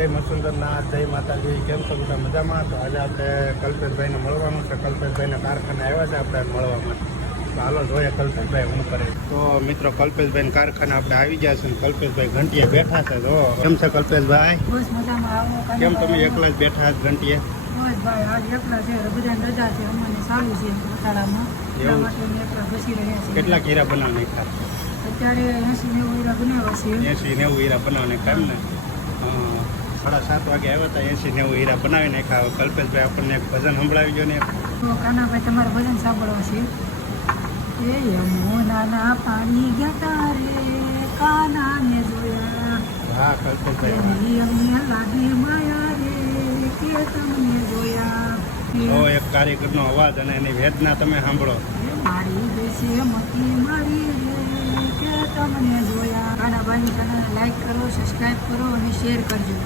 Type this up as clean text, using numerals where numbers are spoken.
જય મસુંદરનાથ, જય માતાજી. કેમ છો બધા મજામાં? તો આજે આપણે કલ્પેશભાઈને મળવાનું છે. કલ્પેશભાઈને કારખાને આવ્યા છે આપણે મળવા માટે. તો હાલો જોઈએ કલ્પેશભાઈ હું કરે. તો મિત્રો કલ્પેશભાઈ કારખાને આપણે આવી ગયા છે. કલ્પેશભાઈ ઘંટીએ બેઠા છે. જો કેમ છે કલ્પેશભાઈ? બસ મજામાં. આવો કેમ તમે એકલા જ બેઠા છો ઘંટીએ? બસ ભાઈ આજ એકલા છે, બધાને રજા છે, અમને સારું છે વટાળામાં, એટલા માટે અમે એકલા બેસી રહ્યા છીએ. કેટલા હીરા બનાવ નાખ્યા? અત્યારે 80-90 હીરા બનાવ્યા છે. 80-90 હીરા બનાવ નાખ્યા એમ ને? 7:30 વાગે આવ્યા હતા, 80-90 હીરા બનાવી નાખ્યા. કલ્પેશભાઈ આપણને એક ભજન સંભળાવી ગયો ને. તો કાનાભાઈ તમારે ભજન સાંભળવા છે. એ યમુનાના પાણી ગયા રે કાનાને જોયા, હા કલ્પેશભાઈ એની અમને લાગી માયા રે કે તમને જોયા. તો એક કારીગરનો અવાજ અને એની વેદના તમે સાંભળો. મારી દેશે મતી મારી રે કે તમને જોયા. કાનાભાઈની ચેનલને લાઈક કરો, સબસ્ક્રાઈબ કરો અને શેર કરજો.